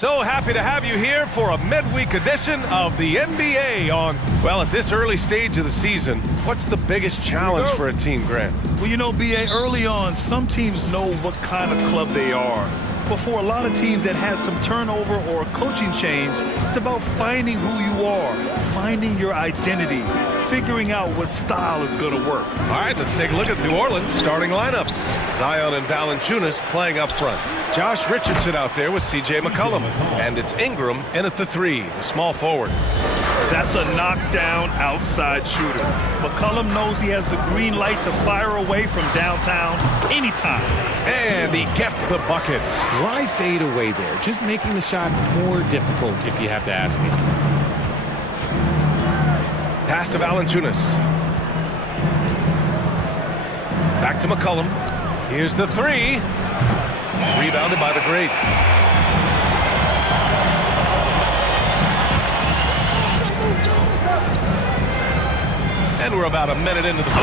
So happy to have you here for a midweek edition of the NBA on, well, at this early stage of the season, what's the biggest challenge for a team, Grant? Well, you know, B.A., early on, some teams know what kind of club they are. But for a lot of teams that has some turnover or coaching change, it's about finding who you are, finding your identity, figuring out what style is going to work. All right, let's take a look at New Orleans' starting lineup. Zion and Valanciunas playing up front. Josh Richardson out there with C.J. McCollum. And it's Ingram in at the 3, the small forward. That's a knockdown outside shooter. McCollum knows he has the green light to fire away from downtown anytime. And he gets the bucket. Why fade away there? Just making the shot more difficult, if you have to ask me. Pass to Valanciunas. Back to McCollum. Here's the 3. Rebounded by the great. And we're about a minute into the... Nice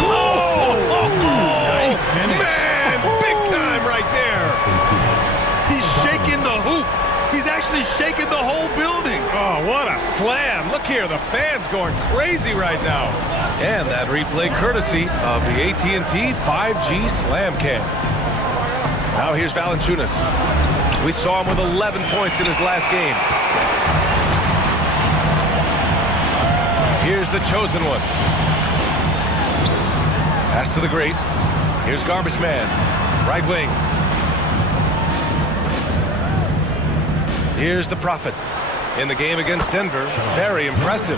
finish. Man, big time right there. He's shaking the hoop. He's actually shaking the whole building. Oh, what a slam. Look here, the fans going crazy right now. And that replay courtesy of the AT&T 5G Slam Cam. Now here's Valanciunas. We saw him with 11 points in his last game. Here's the chosen one. Pass to the great. Here's Garbage Man. Right wing. Here's the Prophet. In the game against Denver, very impressive.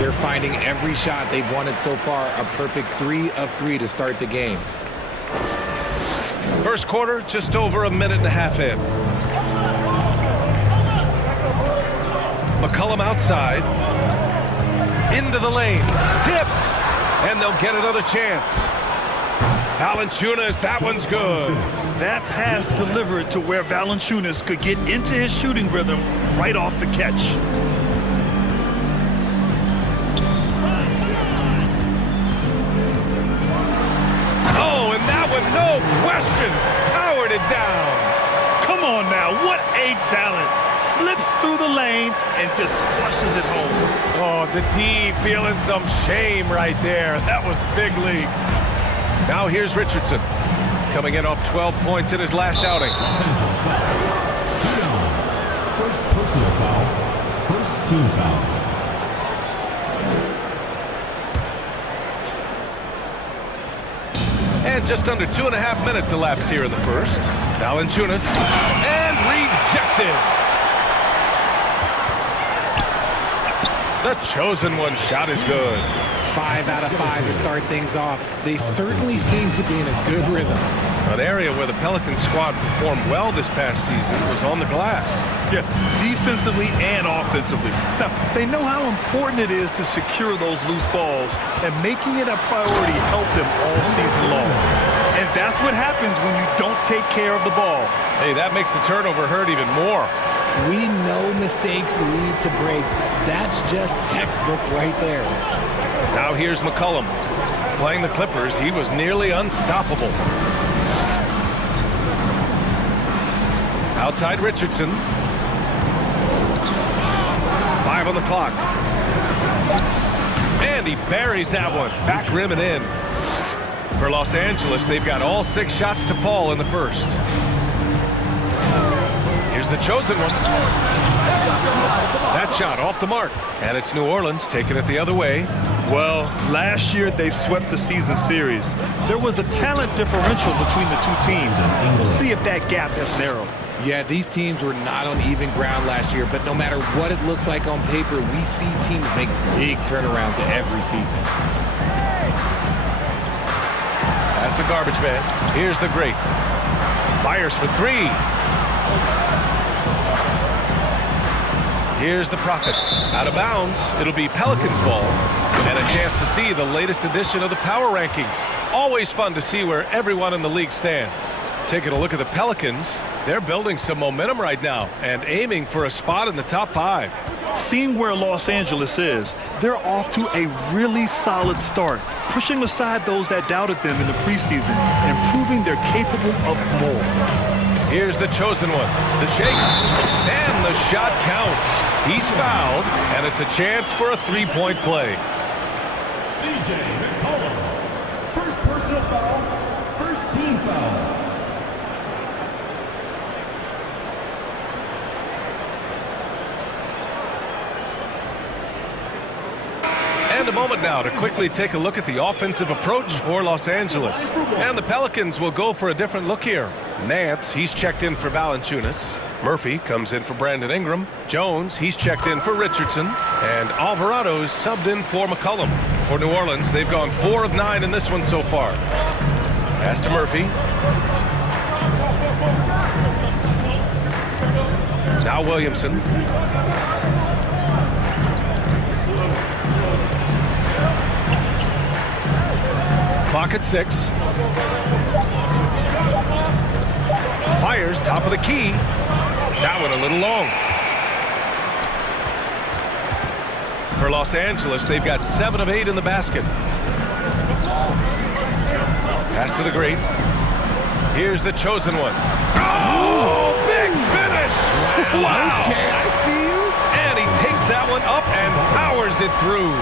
They're finding every shot they've wanted so far. A perfect 3 of 3 to start the game. First quarter, just over a minute and a half in. McCollum outside. Into the lane. Tipped. And they'll get another chance. Valanciunas, that one's good. That pass delivered to where Valanciunas could get into his shooting rhythm right off the catch. Oh, and that one, no question, powered it down. Come on now, what a talent. Slips through the lane and just flushes it home. Oh, the D feeling some shame right there. That was big league. Now here's Richardson, coming in off 12 points in his last outing. First personal foul, first team foul. And just under 2.5 minutes elapsed here in the first. Valanciunas, and rejected. The chosen one shot is good. 5 out of 5 to start things off. They certainly seem to be in a good rhythm. An area where the Pelicans squad performed well this past season was on the glass. Yeah, defensively and offensively. Now, they know how important it is to secure those loose balls, and making it a priority helped them all season long. And that's what happens when you don't take care of the ball. Hey, that makes the turnover hurt even more. We know mistakes lead to breaks. That's just textbook right there. Now here's McCollum. Playing the Clippers, he was nearly unstoppable. Outside Richardson. 5 on the clock. And he buries that one. Back rim and in. For Los Angeles, they've got all 6 shots to fall in the first. Here's the chosen one. That shot off the mark. And it's New Orleans taking it the other way. Well, last year they swept the season series. There was a talent differential between the two teams. We'll see if that gap has narrowed. Yeah, these teams were not on even ground last year, but no matter what it looks like on paper, we see teams make big turnarounds every season. Pass to Garbage Man. Here's the great. Fires for 3. Here's the Prophet. Out of bounds. It'll be Pelicans ball. And a chance to see the latest edition of the power rankings. Always fun to see where everyone in the league stands. Taking a look at the Pelicans, they're building some momentum right now and aiming for a spot in the top 5. Seeing where Los Angeles is, they're off to a really solid start, pushing aside those that doubted them in the preseason and proving they're capable of more. Here's the chosen one. The shake. And the shot counts. He's fouled, and it's a chance for a three-point play. CJ McCollum. First personal foul. First team foul. And a moment now to quickly take a look at the offensive approach for Los Angeles. And the Pelicans will go for a different look here. Nance, he's checked in for Valanciunas. Murphy comes in for Brandon Ingram. Jones, he's checked in for Richardson. And Alvarado's subbed in for McCollum. For New Orleans, they've gone 4 of 9 in this one so far. Pass to Murphy. Now Williamson. Clock at 6. Fires top of the key. That one a little long. For Los Angeles, they've got 7 of 8 in the basket. Pass to the great. Here's the chosen one. Oh, big finish! Wow! Okay, I see you. And he takes that one up and powers it through.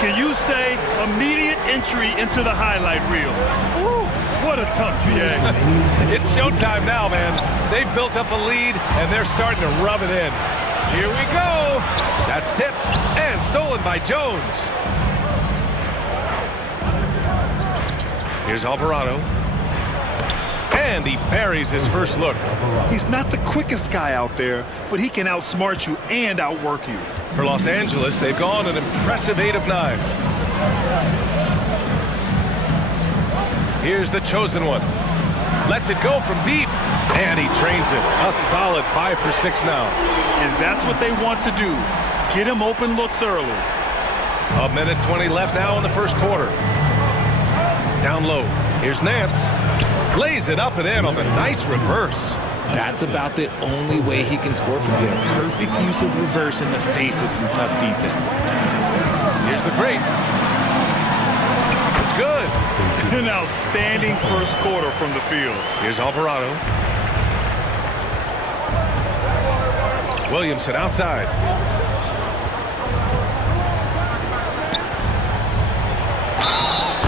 Can you say immediate entry into the highlight reel? Ooh, what a tough GA. It's showtime now, man. They've built up a lead, and they're starting to rub it in. Here we go. That's tipped and stolen by Jones. Here's Alvarado. And he buries his first look. He's not the quickest guy out there, but he can outsmart you and outwork you. For Los Angeles, they've gone an impressive 8 of 9. Here's the chosen one. Lets it go from deep. And he trains it. A solid 5 for 6 now. And that's what they want to do. Get him open looks early. A minute 20 left now in the first quarter. Down low. Here's Nance. Lays it up and in on the nice reverse. That's about the only way he can score from being a perfect use of the reverse in the face of some tough defense. Here's the great. It's good. An outstanding first quarter from the field. Here's Alvarado. Williamson outside.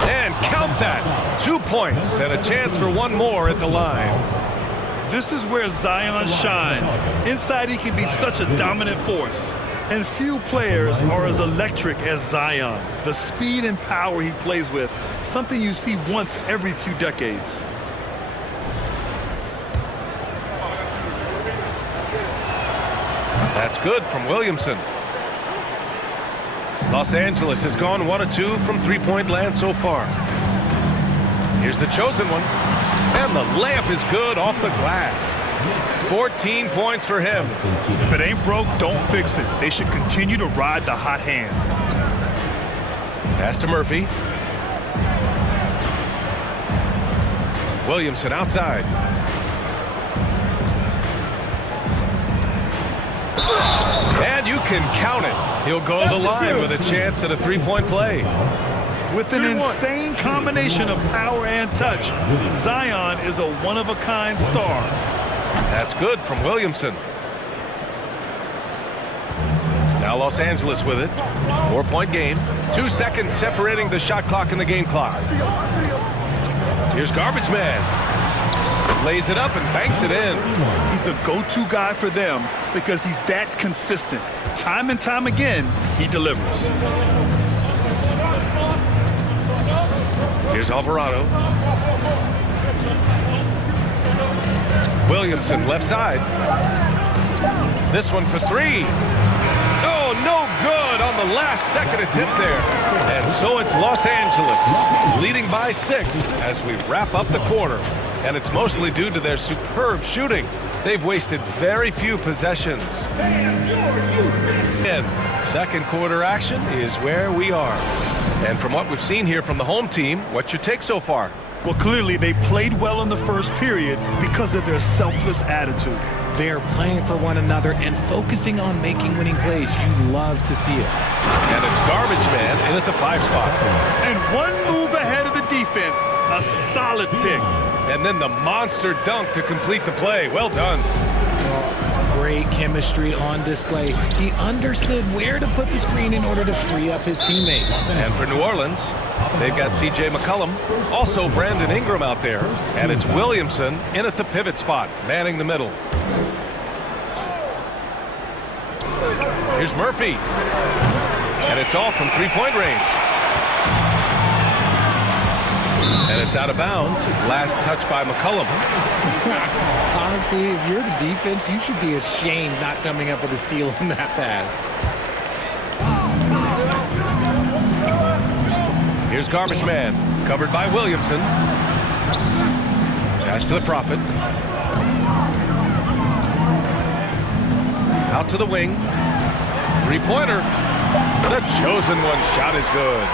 And count that. 2 points and a chance for one more at the line. This is where Zion shines. Inside, he can be such a dominant force. And few players are as electric as Zion. The speed and power he plays with, something you see once every few decades. That's good from Williamson. Los Angeles has gone 1 of 2 from three-point land so far. Here's the chosen one. And the layup is good off the glass. 14 points for him. If it ain't broke, don't fix it. They should continue to ride the hot hand. Pass to Murphy. Williamson outside. And you can count it. He'll go to the line with a chance at a three-point play. With an insane combination of power and touch, Zion is a one-of-a-kind star. That's good from Williamson. Now Los Angeles with it. 4-point game. 2 seconds separating the shot clock and the game clock. Here's Garbage Man. Lays it up and banks it in. He's a go-to guy for them because he's that consistent. Time and time again, he delivers. Here's Alvarado. Williamson left side. This one for 3. Oh, no good on the last second attempt there. And so it's Los Angeles leading by 6 as we wrap up the quarter. And it's mostly due to their superb shooting. They've wasted very few possessions. And second quarter action is where we are. And from what we've seen here from the home team, what's your take so far? Well, clearly they played well in the first period because of their selfless attitude. They're playing for one another and focusing on making winning plays. You love to see it. And it's Garbage Man in at the 5 spot. And one move ahead of the defense, A solid pick. And then the monster dunk to complete the play. Well done. Great chemistry on display. He understood where to put the screen in order to free up his teammate. And for New Orleans, they've got C.J. McCollum, also Brandon Ingram out there. And it's Williamson in at the pivot spot, manning the middle. Here's Murphy. And it's all from three-point range. And it's out of bounds. Last touch by McCollum. Honestly, if you're the defense, you should be ashamed not coming up with a steal on that pass. Here's Garbage Man, covered by Williamson. Pass to the Prophet. Out to the wing. Three-pointer. The chosen one shot is good.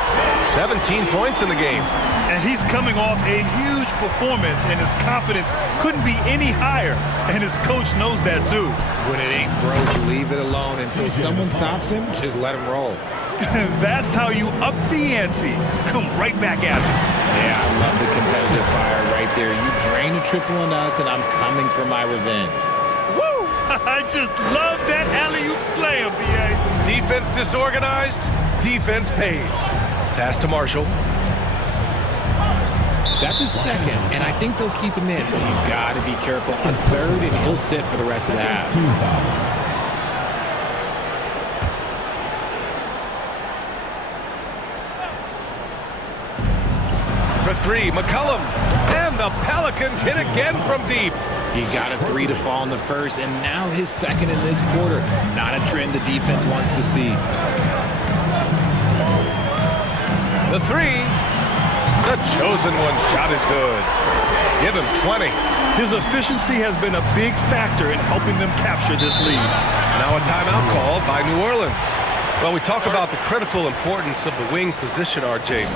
17 points in the game. And he's coming off a huge performance, and his confidence couldn't be any higher. And his coach knows that, too. When it ain't broke, leave it alone. Until someone stops him, just let him roll. That's how you up the ante. Come right back at him. Yeah, I love the competitive fire right there. You drain a triple on us, and I'm coming for my revenge. Woo! I just love that alley-oop slam, B.A. Defense disorganized, defense pays. Pass to Marshall. That's his second, and I think they'll keep him in, but he's got to be careful on third, and he'll sit for the rest of the half. For three, McCollum. And the Pelicans hit again from deep. He got a three to fall in the first, and now his second in this quarter. Not a trend the defense wants to see. The three. The chosen one shot is good. Give him 20. His efficiency has been a big factor in helping them capture this lead. Now a timeout called by New Orleans. Well, we talk about the critical importance of the wing position, RJ.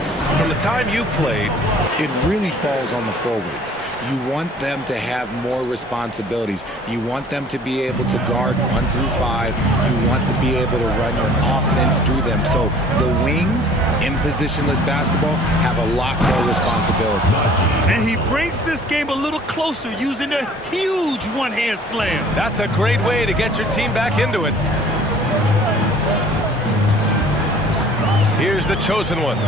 From the time you played, it really falls on the forwards. You want them to have more responsibilities. You want them to be able to guard 1 through 5. You want to be able to run your offense through them. So the wings in positionless basketball have a lot more responsibility. And he brings this game a little closer using a huge one-hand slam. That's a great way to get your team back into it. Here's the chosen one.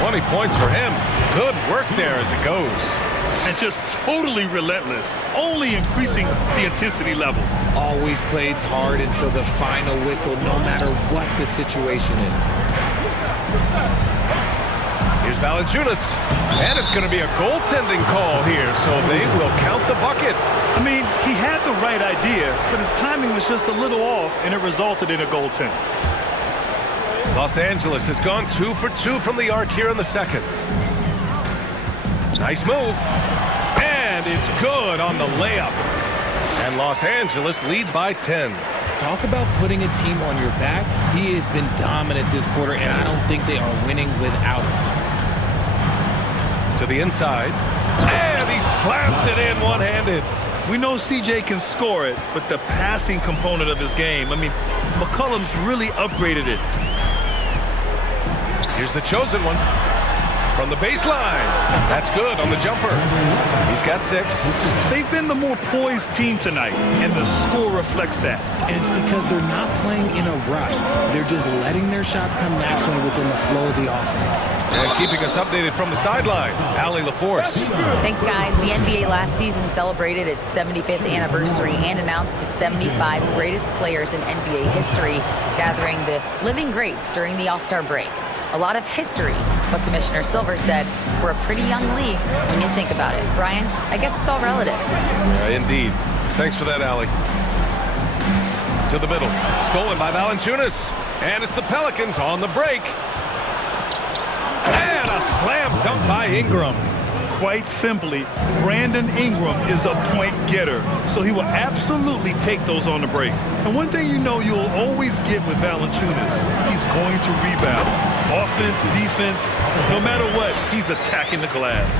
20 points for him. Good work there as it goes. And just totally relentless, only increasing the intensity level. Always plays hard until the final whistle, no matter what the situation is. Here's Valanciunas. And it's going to be a goaltending call here, so they will count the bucket. I mean, he had the right idea, but his timing was just a little off, and it resulted in a goaltend. Los Angeles has gone 2 for 2 from the arc here in the second. Nice move. And it's good on the layup. And Los Angeles leads by 10. Talk about putting a team on your back. He has been dominant this quarter, and I don't think they are winning without him. To the inside. And he slams it in one-handed. We know CJ can score it, but the passing component of his game, I mean, McCollum's really upgraded it. Here's the chosen one. From the baseline. That's good on the jumper. He's got 6. They've been the more poised team tonight, and the score reflects that. And it's because they're not playing in a rush. They're just letting their shots come naturally within the flow of the offense. And keeping us updated from the sideline, Allie LaForce. Thanks, guys. The NBA last season celebrated its 75th anniversary and announced the 75 greatest players in NBA history, gathering the living greats during the All-Star break. A lot of history, but Commissioner Silver said we're a pretty young league when you think about it. Brian, I guess it's all relative. Indeed. Thanks for that, Allie. To the middle. Stolen by Valanciunas. And it's the Pelicans on the break. And a slam dunk by Ingram. Quite simply, Brandon Ingram is a point getter, so he will absolutely take those on the break. And one thing you know you'll always get with Valanciunas, he's going to rebound. Offense, defense, no matter what, he's attacking the glass.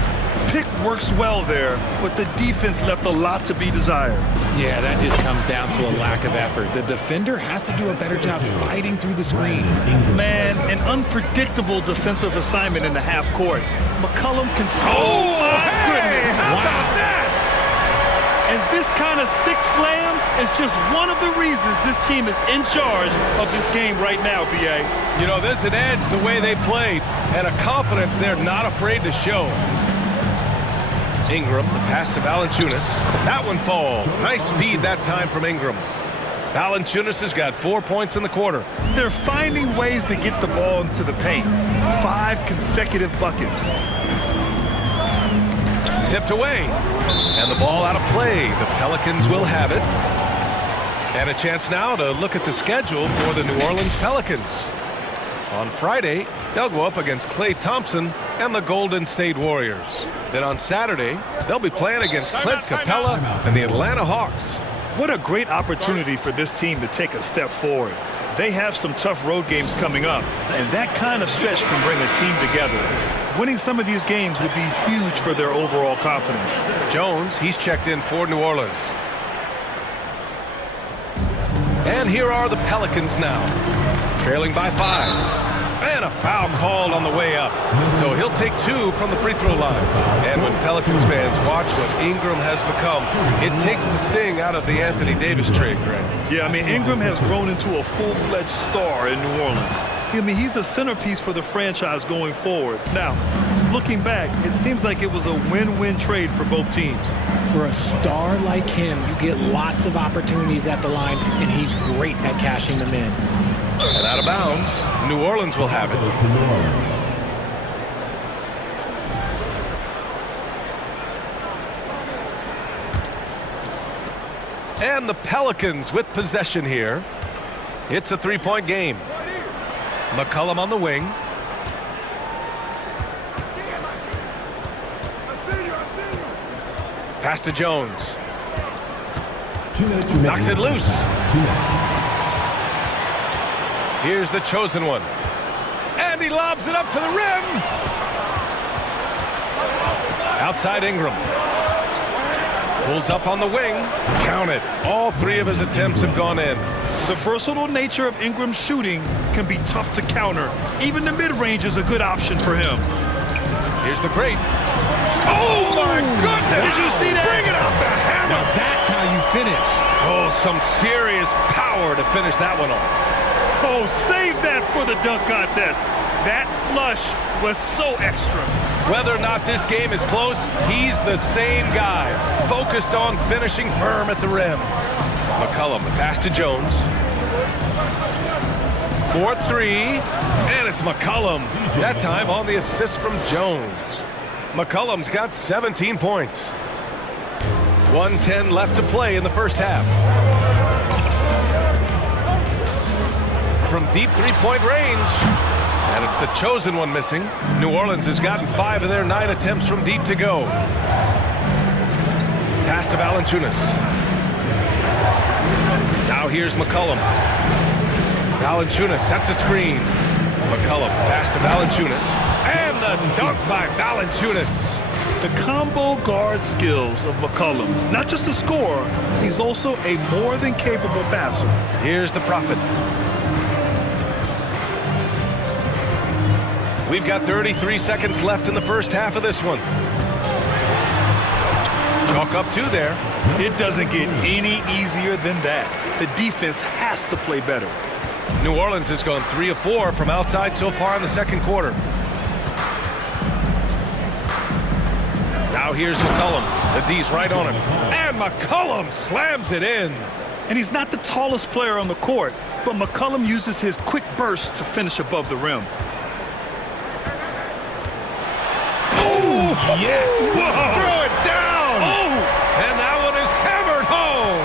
Pick works well there, but the defense left a lot to be desired. Yeah, that just comes down to a lack of effort. The defender has to do a better job fighting through the screen. Man, an unpredictable defensive assignment in the half court. McCollum can score. Oh, my hey, goodness. how about that? And this kind of sick slam is just one of the reasons this team is in charge of this game right now, B.A. You know, there's an edge the way they played and a confidence they're not afraid to show. Ingram, the pass to Valanciunas. That one falls. Nice feed that time from Ingram. Valanciunas has got 4 points in the quarter. They're finding ways to get the ball into the paint. 5 consecutive buckets. Tipped away. And the ball out of play. The Pelicans will have it. And a chance now to look at the schedule for the New Orleans Pelicans. On Friday, they'll go up against Klay Thompson and the Golden State Warriors. Then on Saturday, they'll be playing against Clint Capella and the Atlanta Hawks. What a great opportunity for this team to take a step forward. They have some tough road games coming up, and that kind of stretch can bring a team together. Winning some of these games would be huge for their overall confidence. Jones, he's checked in for New Orleans. And here are the Pelicans now, trailing by 5. And a foul called on the way up. So he'll take 2 from the free throw line. And when Pelicans fans watch what Ingram has become, it takes the sting out of the Anthony Davis trade, Greg. Yeah, I mean, Ingram has grown into a full-fledged star in New Orleans. I mean, he's a centerpiece for the franchise going forward. Now, looking back, it seems like it was a win-win trade for both teams. For a star like him, you get lots of opportunities at the line, and he's great at cashing them in. And out of bounds, New Orleans will have it. Goes to New Orleans. And the Pelicans with possession here. It's a 3-point game. McCollum on the wing. Pass to Jones. 2 minutes remaining. Knocks it loose. 2 minutes. Here's the chosen one. And he lobs it up to the rim. Outside Ingram. Pulls up on the wing. Count it. All 3 of his attempts have gone in. The versatile nature of Ingram's shooting can be tough to counter. Even the mid-range is a good option for him. Here's the great. Oh, my goodness. Did you see that? Bring it out the hammer. Now that's how you finish. Oh, some serious power to finish that one off. Oh, save that for the dunk contest. That flush was so extra. Whether or not this game is close, he's the same guy, focused on finishing firm at the rim. McCollum, the pass to Jones. 4-3, and it's McCollum. That time on the assist from Jones. McCollum's got 17 points. 1:10 left to play in the first half. From deep three-point range. And it's the chosen one missing. New Orleans has gotten 5 of their 9 attempts from deep to go. Pass to Valanciunas. Now here's McCollum. Valanciunas sets a screen. McCollum pass to Valanciunas. And the dunk by Valanciunas. The combo guard skills of McCollum. Not just a scorer, he's also a more than capable passer. Here's the Prophet. We've got 33 seconds left in the first half of this one. Chalk up 2 there. It doesn't get any easier than that. The defense has to play better. New Orleans has gone 3 of 4 from outside so far in the second quarter. Now here's McCollum. The D's right on him. And McCollum slams it in. And he's not the tallest player on the court, but McCollum uses his quick burst to finish above the rim. Yes! Whoa. Throw it down! Oh! And that one is hammered home!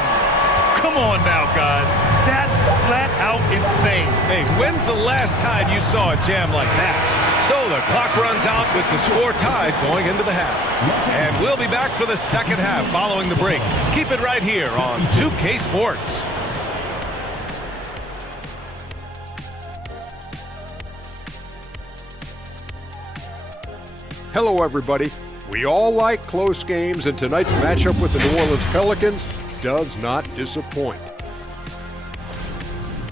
Come on now, guys. That's flat out insane. Hey, when's the last time you saw a jam like that? So the clock runs out with the score tied going into the half. And we'll be back for the second half following the break. Keep it right here on 2K Sports. Hello, everybody. We all like close games, and tonight's matchup with the New Orleans Pelicans does not disappoint.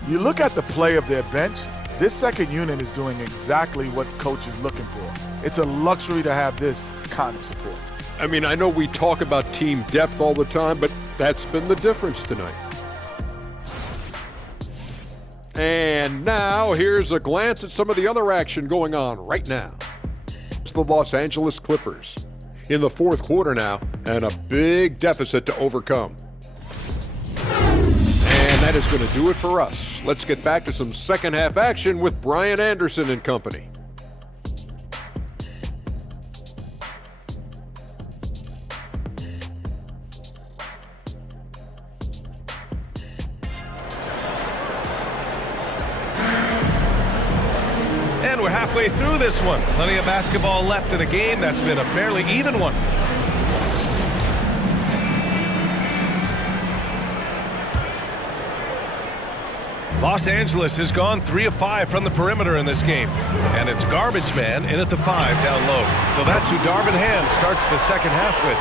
You look at the play of their bench, this second unit is doing exactly what coach is looking for. It's a luxury to have this kind of support. I mean, I know we talk about team depth all the time, but that's been the difference tonight. And now here's a glance at some of the other action going on right now. It's the Los Angeles Clippers in the fourth quarter now, and a big deficit to overcome. And that is going to do it for us. Let's get back to some second half action with Brian Anderson and company. And we're halfway through this one. Plenty of basketball left in a game that's been a fairly even one. Los Angeles has gone 3 of 5 from the perimeter in this game. And it's garbage man in at the 5 down low. So that's who Darvin Ham starts the second half with.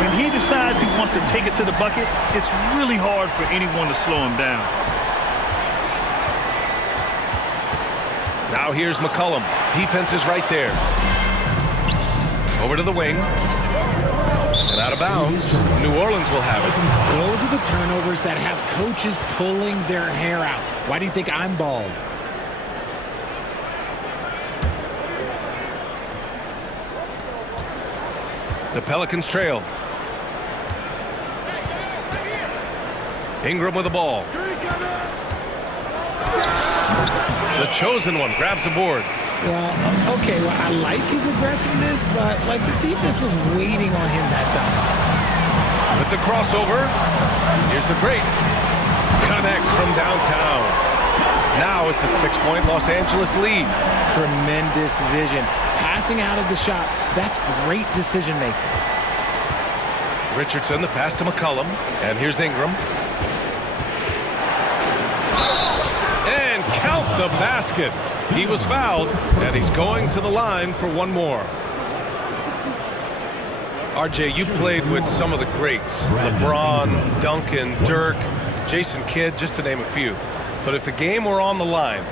When he decides he wants to take it to the bucket, it's really hard for anyone to slow him down. Now here's McCollum. Defense is right there. Over to the wing. And out of bounds. New Orleans will have it. Those are the turnovers that have coaches pulling their hair out. Why do you think I'm bald? The Pelicans trail. Ingram with the ball. The chosen one grabs the board. Well, okay, well, I like his aggressiveness, but, like, the defense was waiting on him that time. With the crossover, here's the great. Connects from downtown. Now it's a 6-point Los Angeles lead. Tremendous vision. Passing out of the shot, that's great decision-making. Richardson, the pass to McCollum. And here's Ingram. And count the basket. He was fouled, and he's going to the line for one more. RJ, you played with some of the greats. LeBron, Duncan, Dirk, Jason Kidd, just to name a few. But if the game were on the line,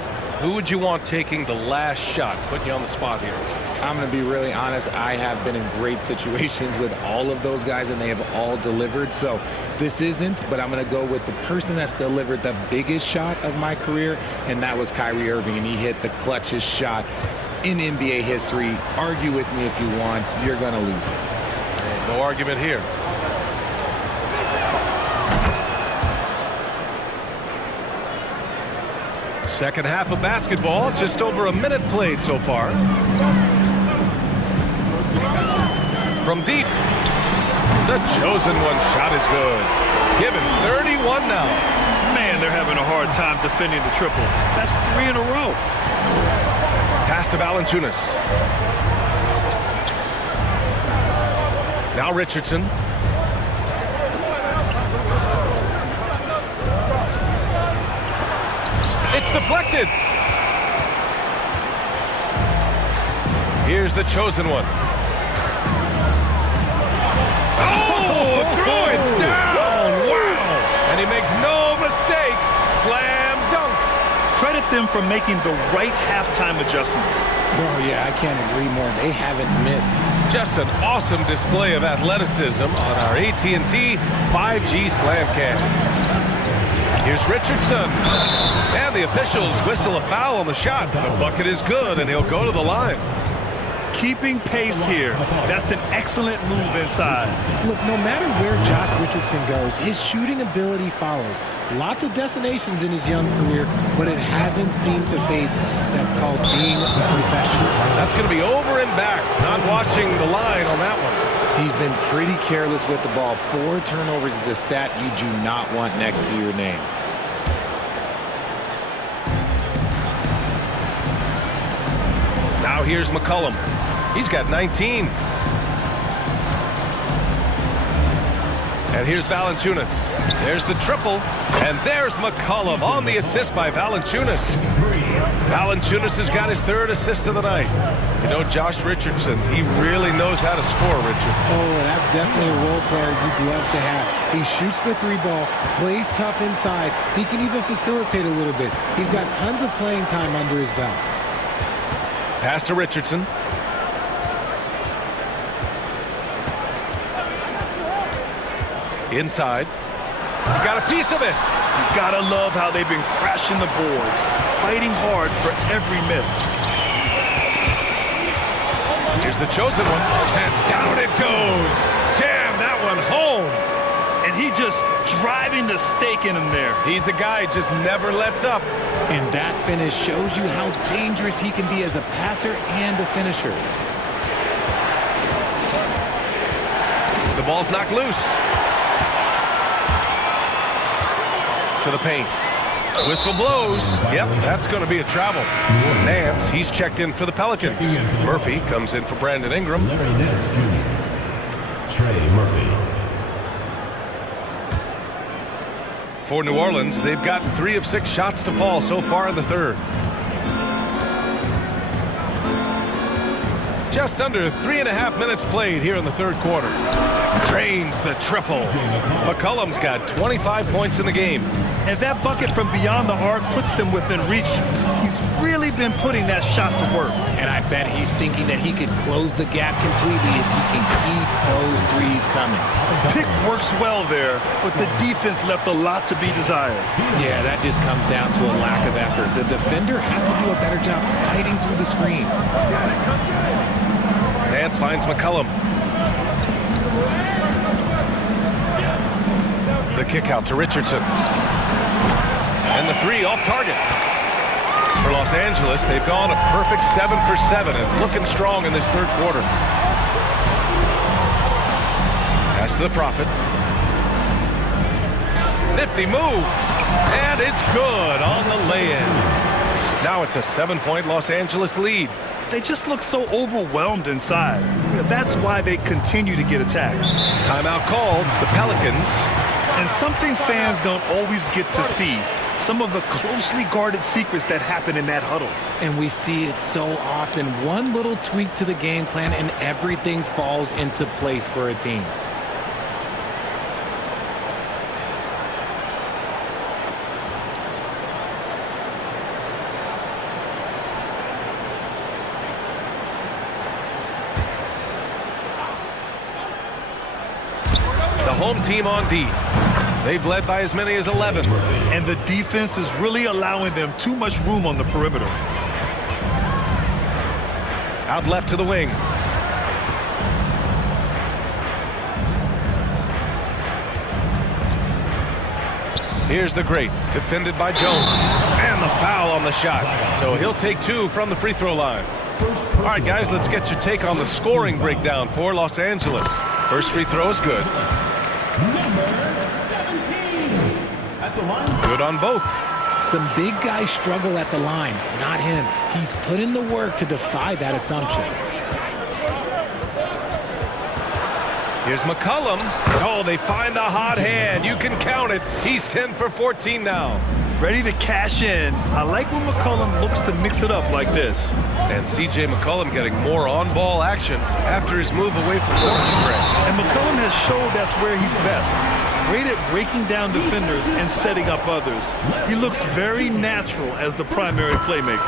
who would you want taking the last shot? Putting you on the spot here. I'm going to be really honest. I have been in great situations with all of those guys, and they have all delivered. So this isn't, but I'm going to go with the person that's delivered the biggest shot of my career, and that was Kyrie Irving, and he hit the clutchest shot in NBA history. Argue with me if you want. You're going to lose it. No argument here. Second half of basketball, just over a minute played so far. From deep, the chosen one shot is good. Given 31 now. Man, they're having a hard time defending the triple. That's 3 in a row. Pass to Valanciunas. Now Richardson. It's deflected. Here's the chosen one. Oh, throw it down. Wow. And he makes no mistake. Slam dunk. Credit them for making the right halftime adjustments. Oh, yeah, I can't agree more. They haven't missed. Just an awesome display of athleticism on our AT&T 5G Slam Cam. Here's Richardson. And the officials whistle a foul on the shot. The bucket is good, and he'll go to the line. Keeping pace here. That's an excellent move inside. Look, no matter where Josh Richardson goes, his shooting ability follows. Lots of destinations in his young career, but it hasn't seemed to phase him. That's called being a professional. That's going to be over and back. Not watching the line on that one. He's been pretty careless with the ball. 4 turnovers is a stat you do not want next to your name. Now here's McCollum. He's got 19. And here's Valanciunas. There's the triple. And there's McCollum on the assist by Valanciunas. Valanciunas has got his 3rd assist of the night. You know, Josh Richardson, he really knows how to score, Richard. Oh, that's definitely a role player you'd love to have. He shoots the three ball, plays tough inside. He can even facilitate a little bit. He's got tons of playing time under his belt. Pass to Richardson. Inside. He got a piece of it. You gotta love how they've been crashing the boards, fighting hard for every miss. Here's the chosen one, and down it goes. Jam that one home. And he just driving the stake in him there. He's a guy who just never lets up. And that finish shows you how dangerous he can be as a passer and a finisher. The ball's knocked loose. To the paint. Whistle blows. Yep, that's going to be a travel. Nance, he's checked in for the Pelicans. Murphy comes in for Brandon Ingram. Larry Nance Jr. Trey Murphy. For New Orleans, they've got 3 of 6 shots to fall so far in the third. Just under 3.5 minutes played here in the third quarter. Drains the triple. McCollum's got 25 points in the game. And that bucket from beyond the arc puts them within reach. He's really been putting that shot to work. And I bet he's thinking that he could close the gap completely if he can keep those threes coming. Pick works well there, but the defense left a lot to be desired. Yeah, that just comes down to a lack of effort. The defender has to do a better job fighting through the screen. Nance finds McCollum. The kick out to Richardson. And the 3 off target. For Los Angeles, they've gone a perfect 7 for 7 and looking strong in this third quarter. Pass to the Prophet. Nifty move. And it's good on the lay-in. Now it's a 7-point Los Angeles lead. They just look so overwhelmed inside. That's why they continue to get attacked. Timeout called. The Pelicans. And something fans don't always get to see, some of the closely guarded secrets that happen in that huddle. And we see it so often. One little tweak to the game plan and everything falls into place for a team. Home team on D. They've led by as many as 11. And the defense is really allowing them too much room on the perimeter. Out left to the wing. Here's the great, defended by Jones. And the foul on the shot. So he'll take 2 from the free throw line. All right, guys, let's get your take on the scoring breakdown for Los Angeles. First free throw is good. Number 17 at the line. Good on both. Some big guys struggle at the line, not him. He's put in the work to defy that assumption. Here's McCollum. Oh, they find the hot hand. You can count it. He's 10 for 14 now. Ready to cash in. I like when McCollum looks to mix it up like this. And C.J. McCollum getting more on-ball action after his move away from Portland. And McCollum has showed that's where he's best. Great at breaking down defenders and setting up others. He looks very natural as the primary playmaker.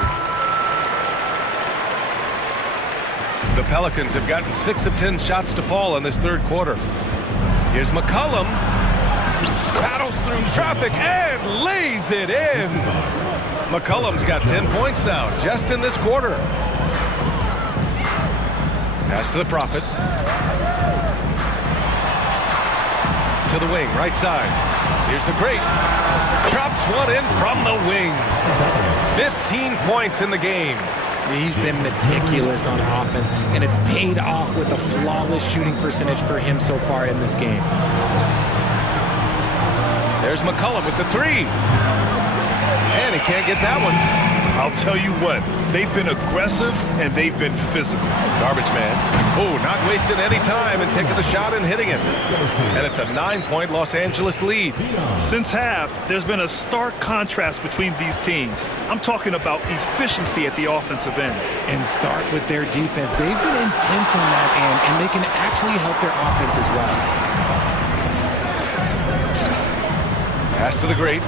The Pelicans have gotten 6 of 10 shots to fall in this third quarter. Here's McCollum. Battles through traffic and lays it in. McCollum's got 10 points now, just in this quarter. Pass to the Prophet. To the wing, right side. Here's the great. Drops one in from the wing. 15 points in the game. He's been meticulous on offense, and it's paid off with a flawless shooting percentage for him so far in this game. There's McCollum with the 3. And he can't get that one. I'll tell you what, they've been aggressive and they've been physical. Garbage man. Oh, not wasting any time and taking the shot and hitting it. And it's a 9-point Los Angeles lead. Since half, there's been a stark contrast between these teams. I'm talking about efficiency at the offensive end. And start with their defense. They've been intense on that end, and they can actually help their offense as well. Pass to the great.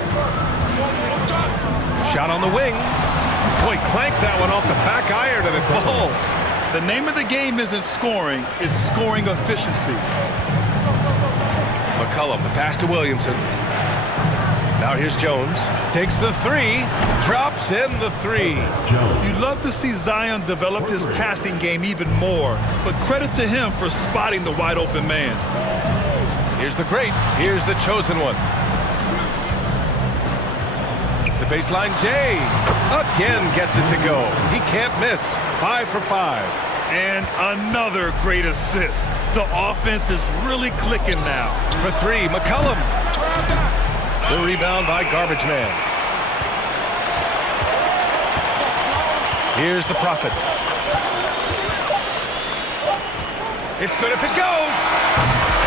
Shot on the wing. Boy, clanks that one off the back iron and it falls. The name of the game isn't scoring, it's scoring efficiency. McCollum, the pass to Williamson. Now here's Jones. Takes the three. Drops in the three. You'd love to see Zion develop his passing game even more, but credit to him for spotting the wide open man. Here's the great. Here's the chosen one. The baseline J. Again gets it to go. He can't miss. 5 for 5. And another great assist. The offense is really clicking now. For 3, McCollum. The rebound by Garbage Man. Here's the Prophet. It's good if it goes.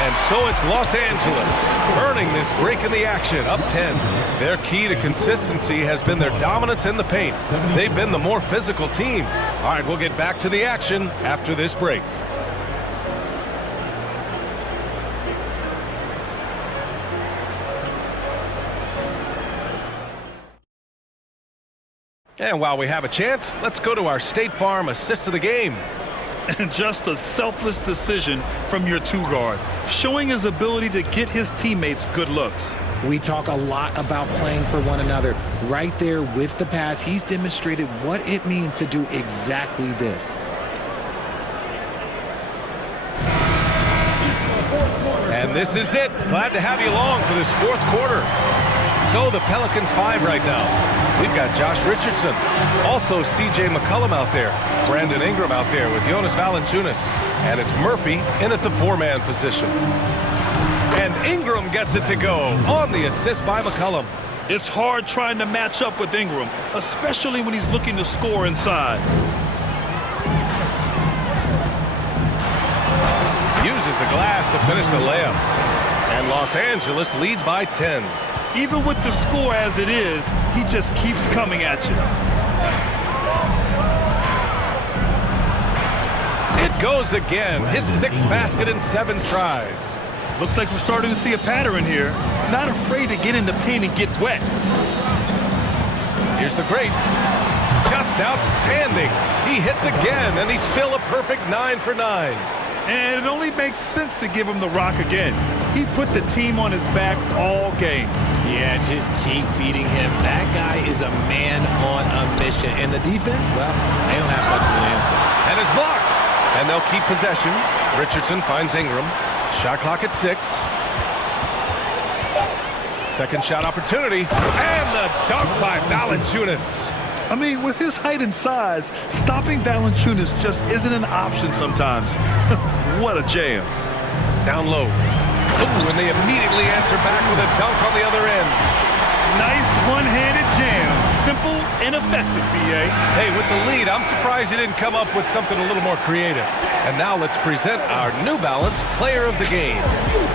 And so it's Los Angeles earning this break in the action, up 10. Their key to consistency has been their dominance in the paint. They've been the more physical team. All right, we'll get back to the action after this break. And while we have a chance, let's go to our State Farm assist of the game. And just a selfless decision from your two-guard, showing his ability to get his teammates good looks. We talk a lot about playing for one another. Right there with the pass, he's demonstrated what it means to do exactly this. And this is it. Glad to have you along for this fourth quarter. So the Pelicans 5 right now. We've got Josh Richardson, also C.J. McCollum out there, Brandon Ingram out there with Jonas Valanciunas, and it's Murphy in at the 4-man position. And Ingram gets it to go on the assist by McCollum. It's hard trying to match up with Ingram, especially when he's looking to score inside. Uses the glass to finish the layup. And Los Angeles leads by 10. Even with the score as it is, he just keeps coming at you. It goes again. His 6th basket in 7 tries. Looks like we're starting to see a pattern here. Not afraid to get in the paint and get wet. Here's the great. Just outstanding. He hits again, and he's still a perfect 9 for 9. And it only makes sense to give him the rock again. He put the team on his back all game. Yeah, just keep feeding him. That guy is a man on a mission. And the defense, well, they don't have much of an answer. And it's blocked. And they'll keep possession. Richardson finds Ingram. Shot clock at 6. Second shot opportunity. And the dunk by Valanciunas. I mean, with his height and size, stopping Valanciunas just isn't an option sometimes. What a jam. Down low. Ooh, and they immediately answer back with a dunk on the other end. Nice one-handed jam. Simple and effective, B.A. Hey, with the lead, I'm surprised he didn't come up with something a little more creative. And now let's present our New Balance Player of the Game.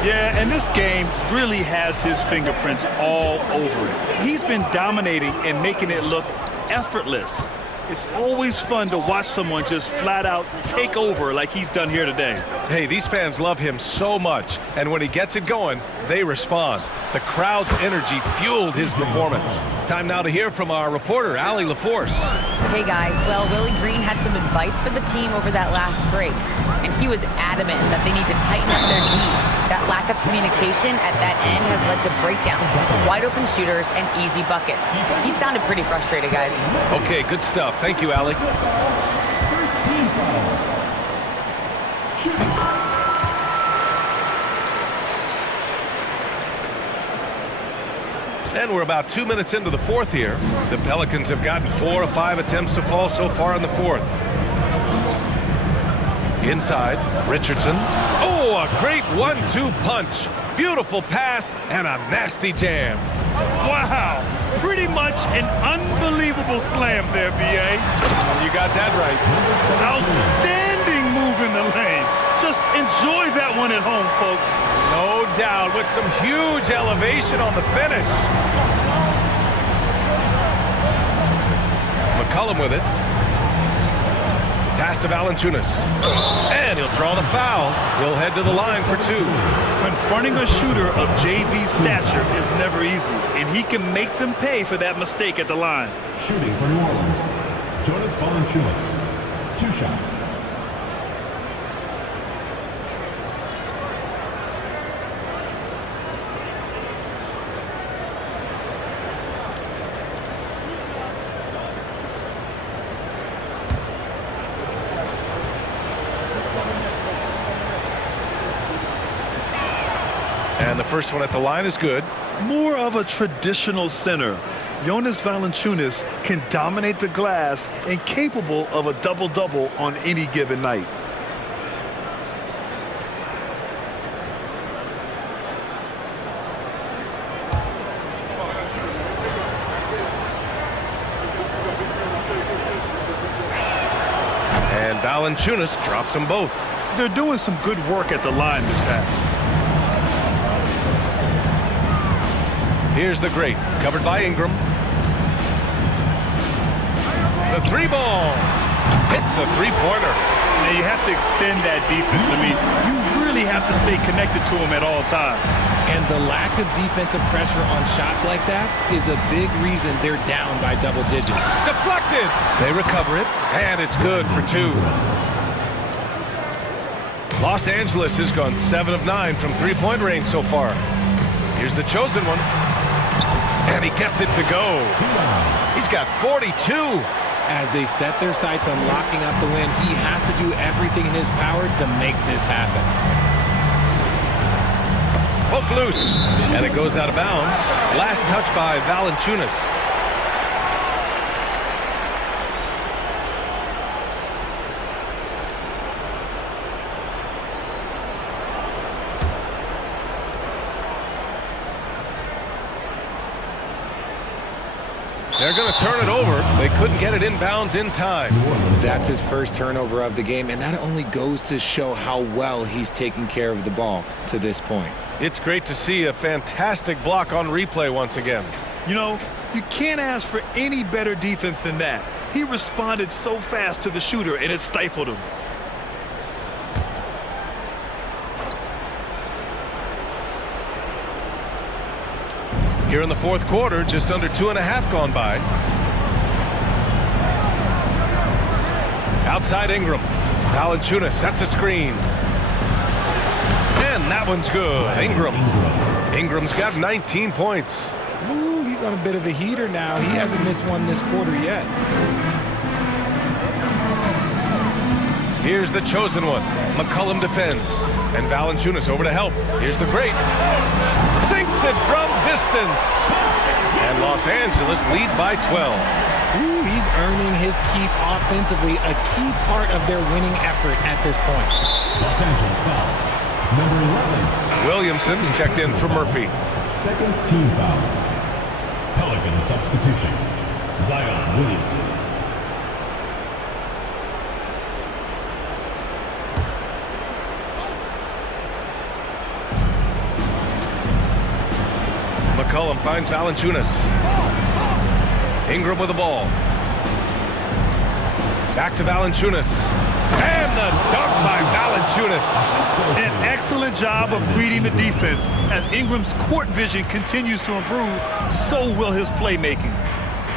Yeah, and this game really has his fingerprints all over it. He's been dominating and making it look effortless. It's always fun to watch someone just flat out take over like he's done here today. Hey, these fans love him so much, and when he gets it going, they respond. The crowd's energy fueled his performance. Time now to hear from our reporter, Allie LaForce. Hey guys, well, Willie Green had some advice for the team over that last break, and he was adamant that they need to tighten up their D. That lack of communication at that end has led to breakdowns, wide open shooters, and easy buckets. He sounded pretty frustrated, guys. Okay, good stuff. Thank you, Allie. First team foul. Shooting. And we're about 2 minutes into the fourth here. The Pelicans have gotten 4 of 5 attempts to fall so far in the fourth. Inside, Richardson. Oh, a great 1-2 punch. Beautiful pass and a nasty jam. Wow, pretty much an unbelievable slam there, B.A. You got that right. Outstanding move in the lane. Just enjoy that one at home, folks. No doubt, with some huge elevation on the finish. McCollum with it. Pass to Valanciunas. And he'll draw the foul. He'll head to the line for two. Confronting a shooter of JV stature is never easy, and he can make them pay for that mistake at the line. Shooting for New Orleans, Jonas Valanciunas. 2 shots. And the first one at the line is good. More of a traditional center, Jonas Valanciunas can dominate the glass and capable of a double-double on any given night. And Valanciunas drops them both. They're doing some good work at the line this half. Here's the great, covered by Ingram. The 3-ball. Hits a 3-pointer. Now you have to extend that defense. I mean, you really have to stay connected to them at all times. And the lack of defensive pressure on shots like that is a big reason they're down by double digits. Deflected. They recover it, and it's good for 2. Los Angeles has gone 7 of 9 from 3-point range so far. Here's the chosen one. And he gets it to go. He's got 42. As they set their sights on locking up the win, he has to do everything in his power to make this happen. Poke loose. And it goes out of bounds. Last touch by Valanciunas. They're going to turn it over. They couldn't get it inbounds in time. That's his first turnover of the game, and that only goes to show how well he's taken care of the ball to this point. It's great to see a fantastic block on replay once again. You know, you can't ask for any better defense than that. He responded so fast to the shooter, and it stifled him. Here in the fourth quarter, just under 2.5 gone by. Outside Ingram. Valanciunas sets a screen. And that one's good. Ingram's got 19 points. Ooh, he's on a bit of a heater now. He hasn't missed one this quarter yet. Here's the chosen one. McCollum defends. And Valanciunas over to help. Here's the great. Sinks it from distance. And Los Angeles leads by 12. Ooh, he's earning his keep offensively, a key part of their winning effort at this point. Los Angeles foul. Number 11. Williamson's checked in for Murphy. Second team foul. Pelican substitution. Zion Williamson. McCollum finds Valanciunas. Ingram with the ball. Back to Valanciunas. And the dunk by Valanciunas. An excellent job of reading the defense. As Ingram's court vision continues to improve, so will his playmaking.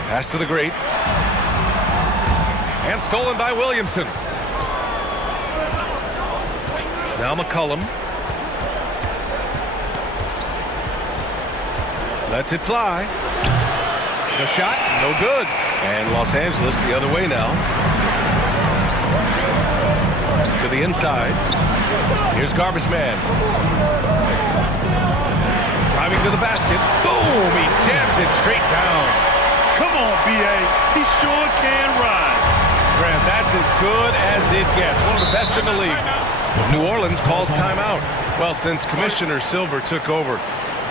Pass to the great. And stolen by Williamson. Now McCollum. Lets it fly. The shot, no good. And Los Angeles the other way now. To the inside. Here's Garbage Man. Driving to the basket. Boom! He jams it straight down. Come on, B.A. He sure can rise. Grant, that's as good as it gets. One of the best in the league. New Orleans calls timeout. Well, since Commissioner Silver took over,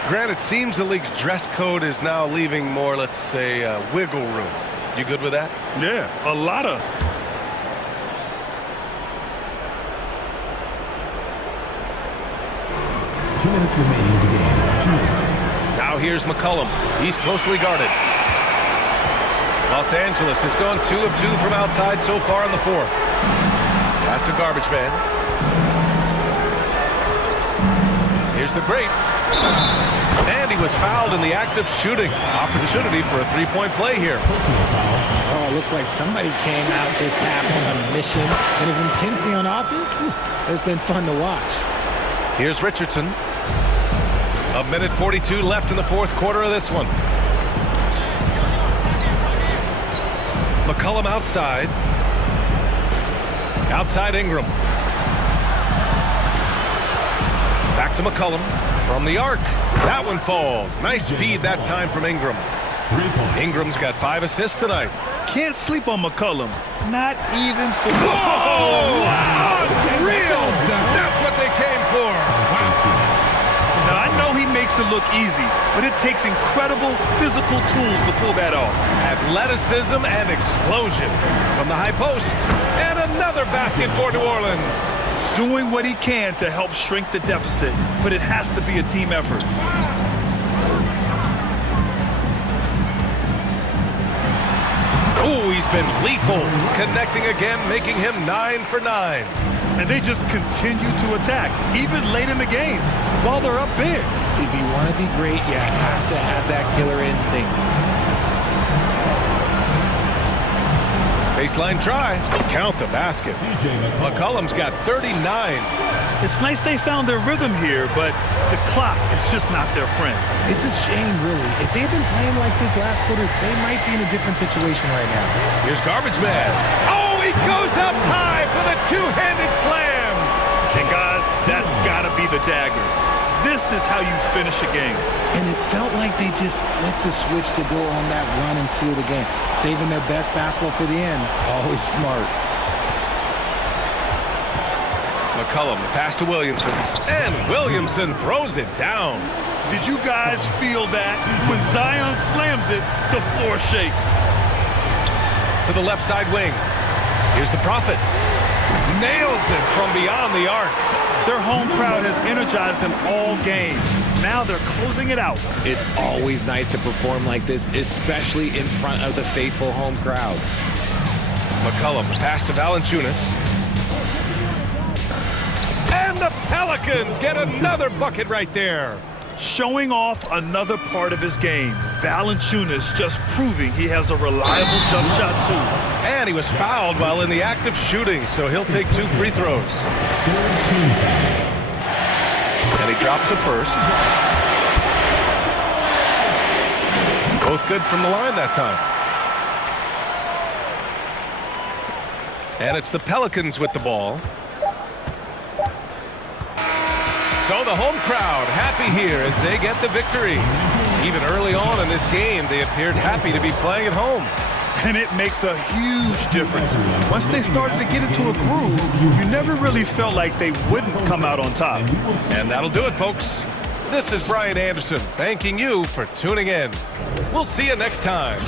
Grant, it seems the league's dress code is now leaving more, let's say, wiggle room. You good with that? Yeah, a lot of. Two minutes remaining in the game. 2 minutes. Now here's McCollum. He's closely guarded. Los Angeles has gone 2 of 2 from outside so far in the fourth. Pass to garbage man. Here's the great. And he was fouled in the act of shooting. Opportunity for a three-point play here. Oh, it looks like somebody came out this half on a mission. And his intensity on offense, it's been fun to watch. Here's Richardson. 1:42 left in the fourth quarter of this one. McCollum outside. Outside Ingram. Back to McCollum from the arc. That one falls. Nice feed that time from Ingram. 3 points. Ingram's got 5 assists tonight. Can't sleep on McCollum. Not even for. Oh! Wow! Real! That's what they came for. Now, I know he makes it look easy, but it takes incredible physical tools to pull that off. Athleticism and explosion from the high post. And another basket for New Orleans. Doing what he can to help shrink the deficit, but it has to be a team effort. Oh, he's been lethal. Connecting again, making him 9 for 9. And they just continue to attack, even late in the game, while they're up big. If you want to be great, you have to have that killer instinct. Baseline try. Count the basket. McCollum's got 39. It's nice they found their rhythm here, but the clock is just not their friend. It's a shame, really. If they'd been playing like this last quarter, they might be in a different situation right now. Here's garbage man. Oh, he goes up high for the two-handed slam. And guys, that's got to be the dagger. This is how you finish a game. And it felt like they just flipped the switch to go on that run and seal the game, saving their best basketball for the end. Always smart. McCollum, the pass to Williamson. And Williamson throws it down. Did you guys feel that? When Zion slams it, the floor shakes. To the left side wing. Here's the Prophet. Nails it from beyond the arc. Their home crowd has energized them all game. Now they're closing it out. It's always nice to perform like this, especially in front of the faithful home crowd. McCollum, pass to Valanciunas. And the Pelicans get another bucket right there. Showing off another part of his game. Valanciunas just proving he has a reliable jump shot too. And he was fouled while in the act of shooting, so he'll take 2 free throws. And he drops it first. Both good from the line that time. And it's the Pelicans with the ball. So the home crowd happy here as they get the victory. Even early on in this game, they appeared happy to be playing at home. And it makes a huge difference. Once they started to get into a groove, you never really felt like they wouldn't come out on top. And that'll do it, folks. This is Brian Anderson thanking you for tuning in. We'll see you next time.